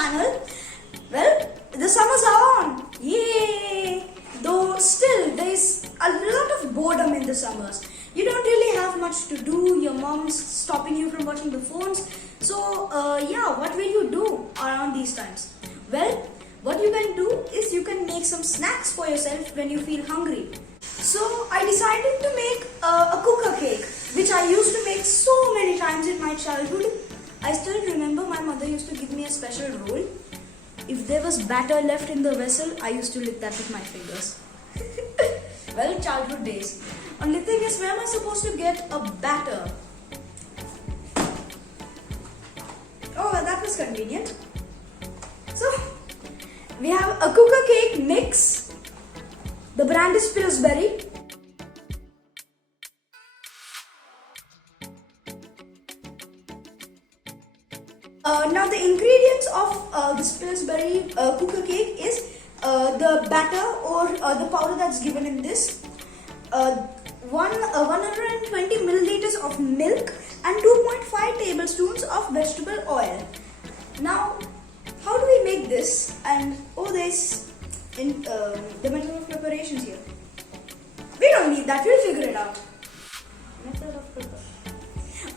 channel. Well, the summers are on. Yay! Though still there is a lot of boredom in the summers. You don't really have much to do. Your mom's stopping you from watching the phones. So yeah, what will you do around these times? Well, what you can do is you can make some snacks for yourself when you feel hungry. So I decided to make a cooker cake, which I used to make so many times in my childhood. I still remember my mother used to give me a special roll. If there was batter left in the vessel, I used to lick that with my fingers. Well, childhood days. Only thing is, where am I supposed to get a batter? Oh, well, that was convenient. So, we have a cooker cake mix. The brand is Pillsbury. Now the ingredients of this Pillsbury cooker cake is the batter or the powder that's given in this, 120 milliliters of milk and 2.5 tablespoons of vegetable oil. Now, how do we make this? And there's the method of preparations here. We don't need that, we'll figure it out. Method of preparation.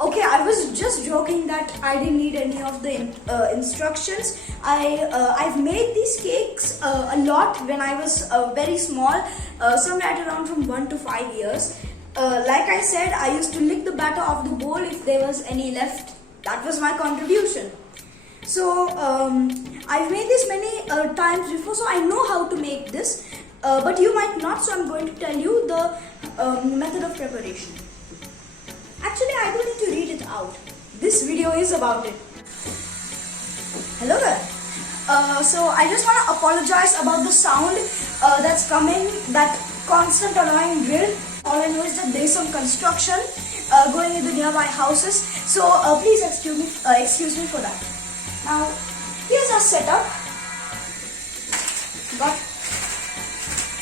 Okay, I was just joking that I didn't need any of the instructions. I've made these cakes a lot when I was very small, somewhere at around from 1 to 5 years. Like I said, I used to lick the batter off the bowl if there was any left. That was my contribution. So I've made this many times before, so I know how to make this. But you might not, so I'm going to tell you the method of preparation. Actually, I don't need to read it out. This video is about it. Hello there. So I just want to apologize about the sound that's coming, that constant annoying drill. All I know is that there is some construction going in the nearby houses. So please excuse me for that. Now, here's our setup. Got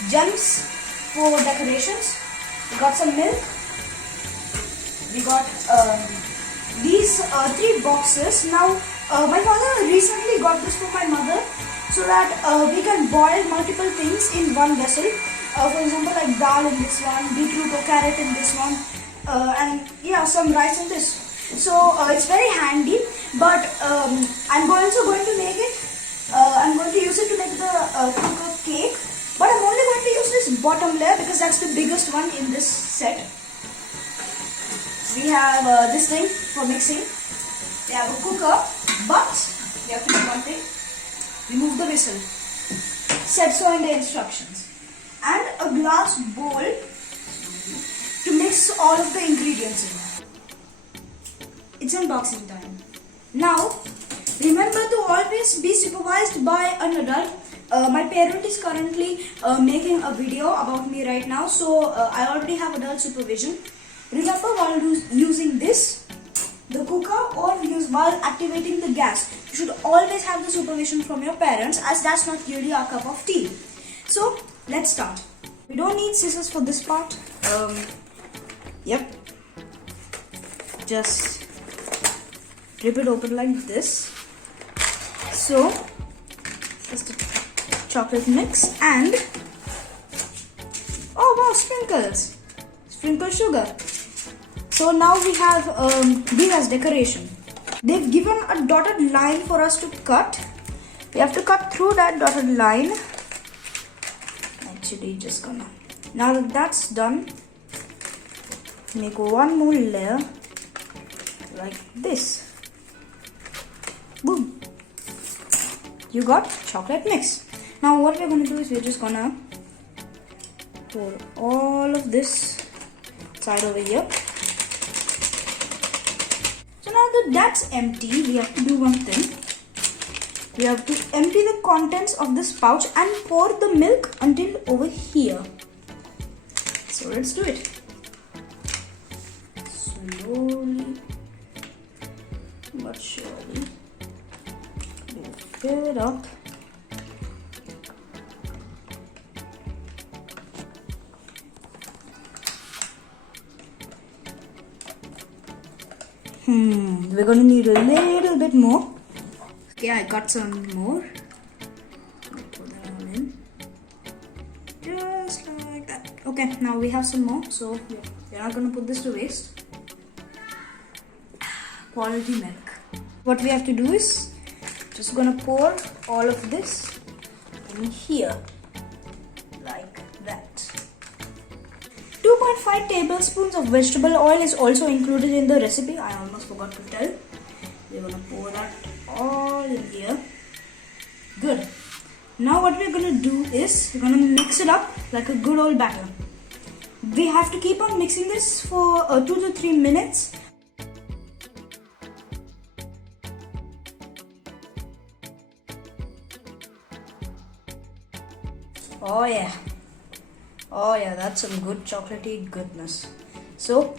gems for decorations. We got some milk. We got these 3 boxes. Now, my father recently got this for my mother so that we can boil multiple things in one vessel. For example, like dal in this one, beetroot or carrot in this one, and yeah, some rice in this. So it's very handy. But I'm also going to make it. I'm going to use it to make the cooker cake. But I'm only going to use this bottom layer because that's the biggest one in this set. We have this thing for mixing. We have a cooker, but we have to do one thing. Remove the whistle. Said so in the instructions. And a glass bowl to mix all of the ingredients in. It's unboxing time. Now, remember to always be supervised by an adult. My parent is currently making a video about me right now, so I already have adult supervision. Remember, while using this, the cooker, or while activating the gas, you should always have the supervision from your parents, as that's not really our cup of tea. So, let's start. We don't need scissors for this part. Yep. Just rip it open like this. So, just a chocolate mix and oh wow, sprinkles. Sprinkle sugar. So now we have these as decoration. They've given a dotted line for us to cut. We have to cut through that dotted line. Actually, just gonna. Now that that's done, make one more layer like this. Boom. You got chocolate mix. Now what we're gonna do is we're just gonna pour all of this side over here. So now that that's empty, we have to do one thing. We have to empty the contents of this pouch and pour the milk until over here. So let's do it. Slowly but surely. We'll fill it up. We're going to need a little bit more. Okay, I got some more. I'll put that all in. Just like that. Okay, now we have some more. So we're not gonna put this to waste. Quality milk. What we have to do is just gonna pour all of this in here like that. 2.5 tablespoons of vegetable oil is also included in the recipe. I almost forgot to tell. We're gonna pour that all in here. Good. Now what we're gonna do is we're gonna mix it up like a good old batter. We have to keep on mixing this for 2 to 3 minutes. Oh yeah. Oh yeah, that's some good chocolatey goodness. So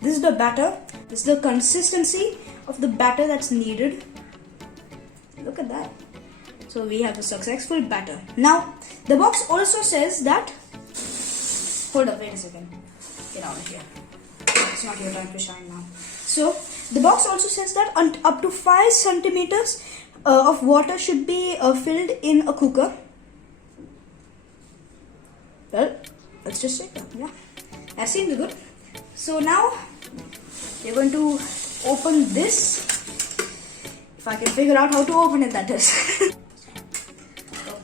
this is the batter. This is the consistency of the batter that's needed. Look at that. So we have a successful batter. Now the box also says that, hold up, wait a second. Get out of here. It's not your time to shine now. So the box also says that up to 5 centimeters of water should be filled in a cooker. Well, let's just check that. Yeah, that seems good. So now we're going to open this. If I can figure out how to open it, that is.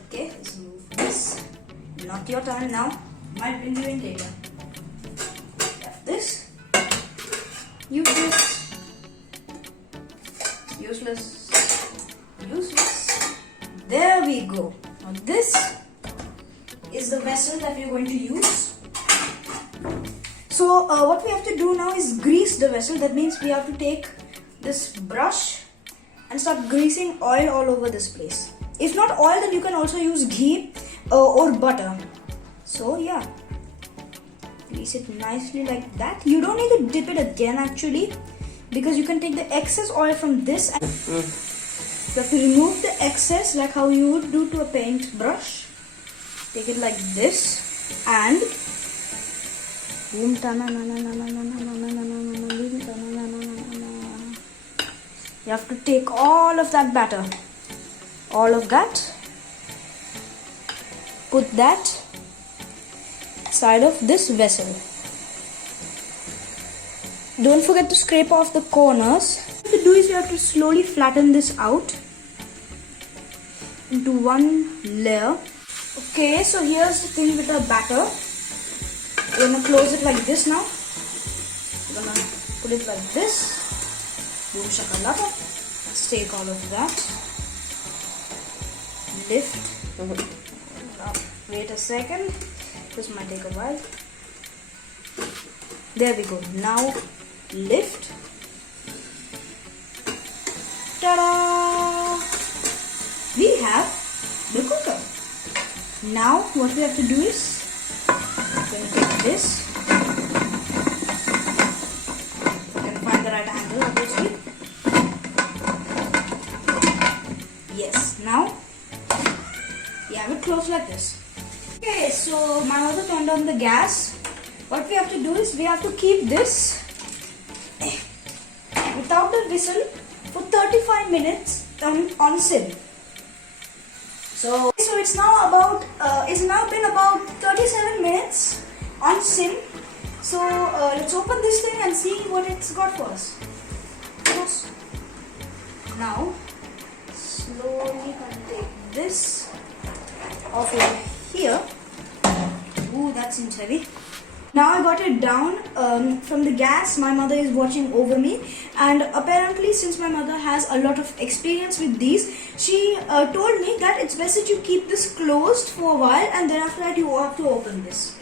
Okay, let's move this. Not your turn now. Might bring you in later. Have this. Use this. Useless. Useless. There we go. Now this is the vessel that we're going to use. So what we have to do now is grease the vessel. That means we have to take this brush and start greasing oil all over this place. If not oil, then you can also use ghee or butter. So yeah, grease it nicely like that. You don't need to dip it again actually, because you can take the excess oil from this and you have to remove the excess like how you would do to a paint brush. Take it like this and boom, you have to take all of that batter, all of that, put that side of this vessel. Don't forget to scrape off the corners. What you have to do is you have to slowly flatten this out into one layer. Okay, so here's the thing with the batter. We're gonna close it like this now. We're gonna put it like this. Boom shakalaka. Let's take all of that. Lift. Now, wait a second. This might take a while. There we go. Now lift. Ta-da! We have the cooker. Now what we have to do is we're going to take this. You can find the right angle obviously. Yes, now we have it closed like this. Okay, so my mother turned on the gas. What we have to do is we have to keep this without the whistle for 35 minutes on sim. So it's now been about 37 minutes on sim. So let's open this thing and see what it's got for us. Yes. Now slowly take this off over here. Ooh, that seems heavy. Now I got it down from the gas. My mother is watching over me, and apparently since my mother has a lot of experience with these, she told me that it's best that you keep this closed for a while and then after that you have to open this.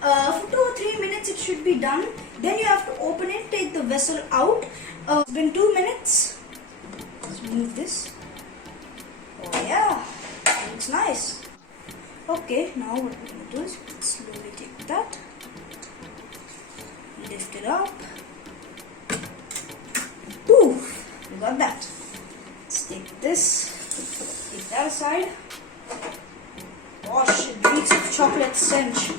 For 2 or 3 minutes it should be done. Then you have to open it, take the vessel out. It's been 2 minutes. Let's move this. Oh yeah, looks nice. Okay, now what we're going to do is slowly take that. Lift it up. Poof! We got that. Let's take this. Keep that aside. Gosh, it reeks of chocolate stench.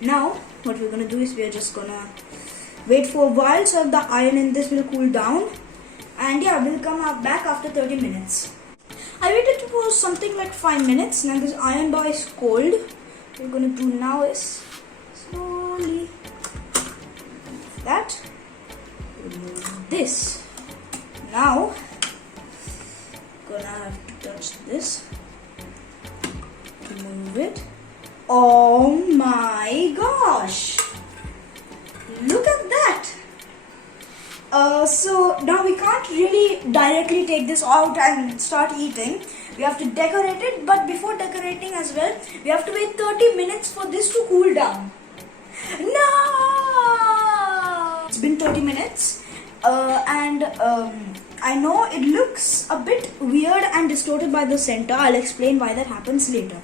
Now, what we're gonna do is we're just gonna wait for a while so the iron in this will cool down. And yeah, we'll come back after 30 minutes. I waited for something like 5 minutes. Now this iron bar is cold. What we're gonna do now is slowly that remove this. Now gonna have to touch this to move it. Oh my gosh! Look at that! So now we can't really directly take this out and start eating. We have to decorate it, but before decorating as well, we have to wait 30 minutes for this to cool down. No! It's been 30 minutes and I know it looks a bit weird and distorted by the center. I'll explain why that happens later.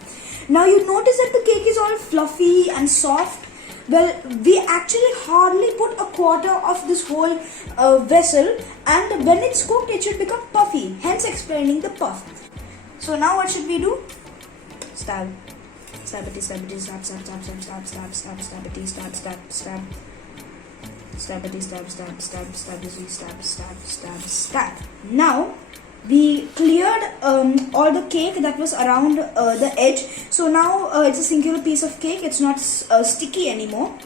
Now you notice that the cake is all fluffy and soft. Well, we actually hardly put a quarter of this whole vessel, and when it's cooked it should become puffy, hence explaining the puff. So now what should we do? Stab. Stabity, stabity, stab, stab, stab, stab, stab, stab, stab, stabity, stab, stab, stab. Stabity, stab, stab, stab, stabity, stab, stab, stab, stab. Now we cleared all the cake that was around the edge. So now it's a singular piece of cake. It's not sticky anymore.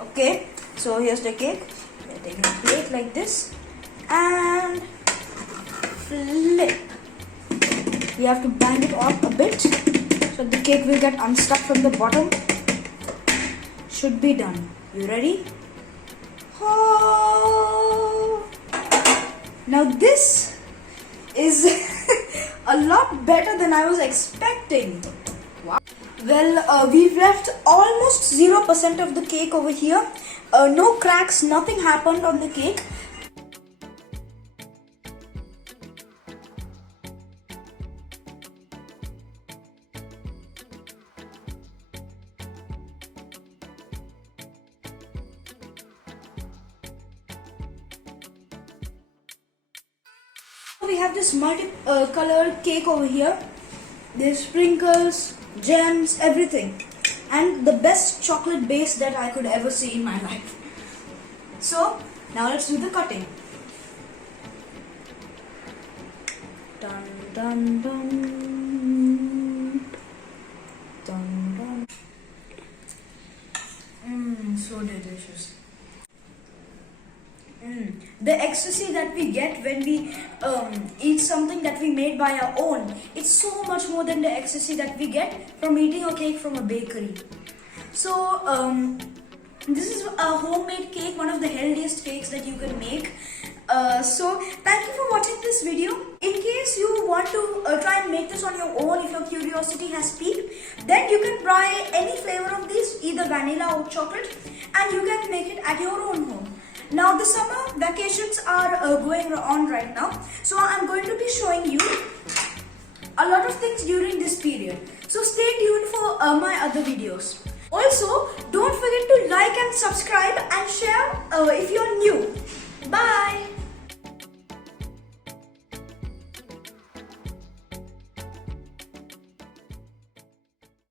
Okay, so here's the cake. We're taking a plate like this and flip. We have to bang it off a bit so the cake will get unstuck from the bottom. Should be done. You ready? Oh. Now this is a lot better than I was expecting. Wow. Well, we've left almost 0% of the cake over here. No cracks, nothing happened on the cake. We have this multi-colored cake over here. There's sprinkles, gems, everything, and the best chocolate base that I could ever see in my life. So now let's do the cutting. Dun dun dun dun dun. So delicious. The ecstasy that we get when we eat something that we made by our own, it's so much more than the ecstasy that we get from eating a cake from a bakery. So this is a homemade cake, one of the healthiest cakes that you can make. So thank you for watching this video. In case you want to try and make this on your own, if your curiosity has piqued, then you can try any flavor of these, either vanilla or chocolate, and you can make it at your own home. Now the summer vacations are going on right now, so I'm going to be showing you a lot of things during this period. So stay tuned for my other videos. Also, don't forget to like and subscribe and share if you're new.